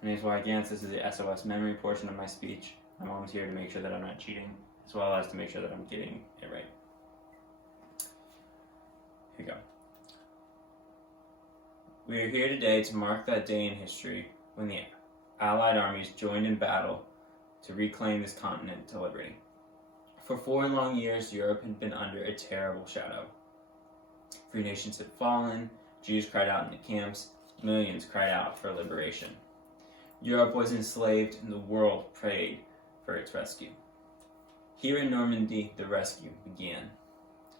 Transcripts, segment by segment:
My name is Wyatt Gantz. This is the SOS memory portion of my speech. I'm always here to make sure that I'm not cheating, as well as to make sure that I'm getting it right. Here we go. We are here today to mark that day in history when the Allied armies joined in battle to reclaim this continent to liberty. For 4 long years, Europe had been under a terrible shadow. Free nations had fallen, Jews cried out in the camps, millions cried out for liberation. Europe was enslaved and the world prayed for its rescue. Here in Normandy, the rescue began.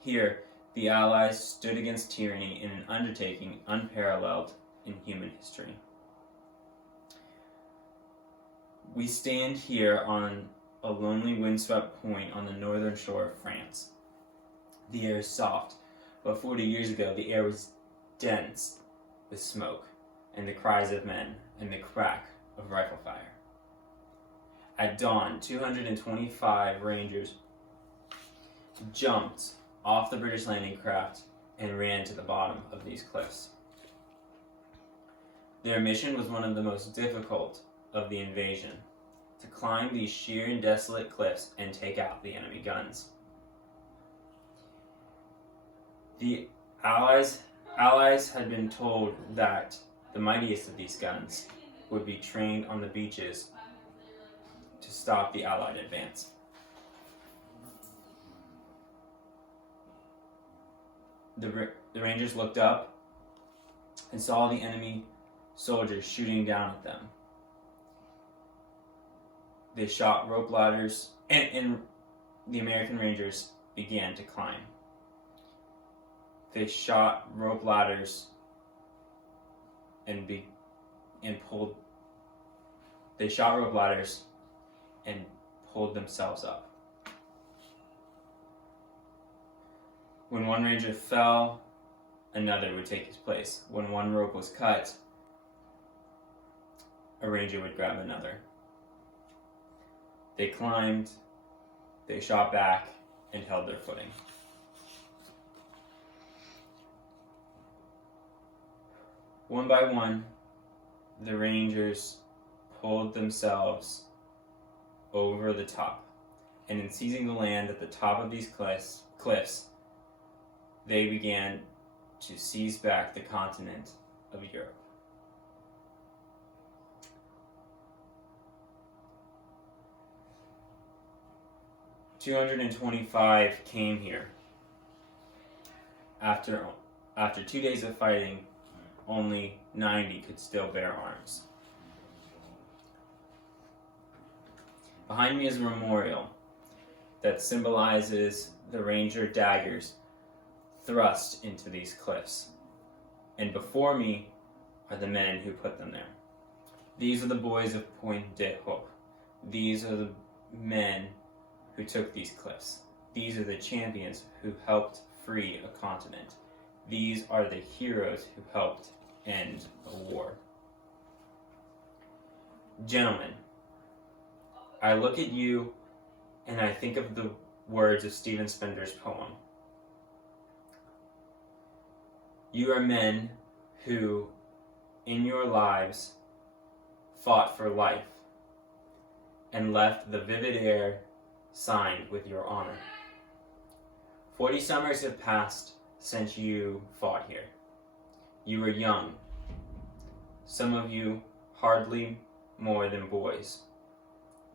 Here, the Allies stood against tyranny in an undertaking unparalleled in human history. We stand here on a lonely windswept point on the northern shore of France. The air is soft, but 40 years ago the air was dense with smoke and the cries of men and the crack of rifle fire. At dawn, 225 Rangers jumped off the British landing craft and ran to the bottom of these cliffs. Their mission was one of the most difficult of the invasion, to climb these sheer and desolate cliffs and take out the enemy guns. The Allies had been told that the mightiest of these guns would be trained on the beaches to stop the Allied advance. The Rangers looked up and saw the enemy soldiers shooting down at them. They shot rope ladders, and the American Rangers began to climb. They shot rope ladders and pulled themselves up. When one Ranger fell, another would take his place. When one rope was cut, a Ranger would grab another. They climbed, they shot back, and held their footing. One by one, the Rangers pulled themselves over the top, and in seizing the land at the top of these cliffs, they began to seize back the continent of Europe. "225 came here. After 2 days of fighting, only 90 could still bear arms. Behind me is a memorial that symbolizes the Ranger daggers thrust into these cliffs. And before me are the men who put them there. These are the boys of Pointe de Hope. These are the men who took these cliffs. These are the champions who helped free a continent. These are the heroes who helped end a war. Gentlemen, I look at you and I think of the words of Stephen Spencer's poem. You are men who, in your lives, fought for life and left the vivid air signed with your honor. 40 summers have passed since you fought here. You were young, some of you hardly more than boys.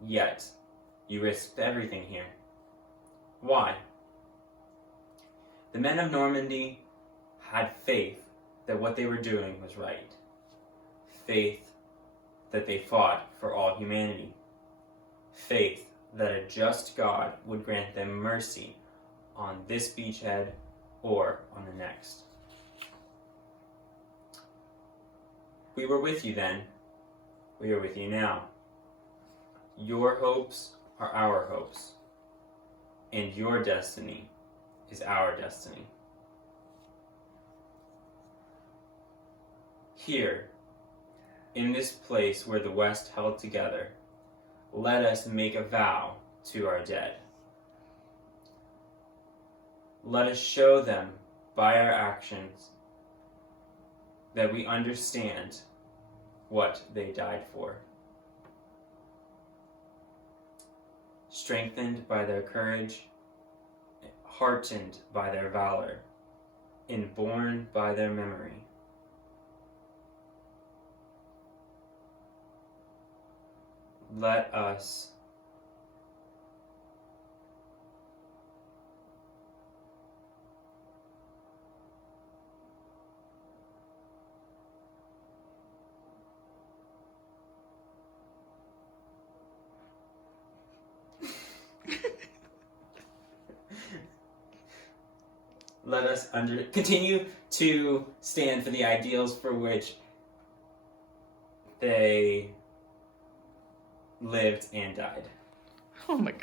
Yet, you risked everything here. Why? The men of Normandy had faith that what they were doing was right. Faith that they fought for all humanity. Faith that a just God would grant them mercy on this beachhead or on the next. We were with you then. We are with you now. Your hopes are our hopes, and your destiny is our destiny. Here, in this place where the West held together, let us make a vow to our dead. Let us show them by our actions that we understand what they died for. Strengthened by their courage, heartened by their valor, and borne by their memory. Let us continue to stand for the ideals for which they lived and died. Oh my God.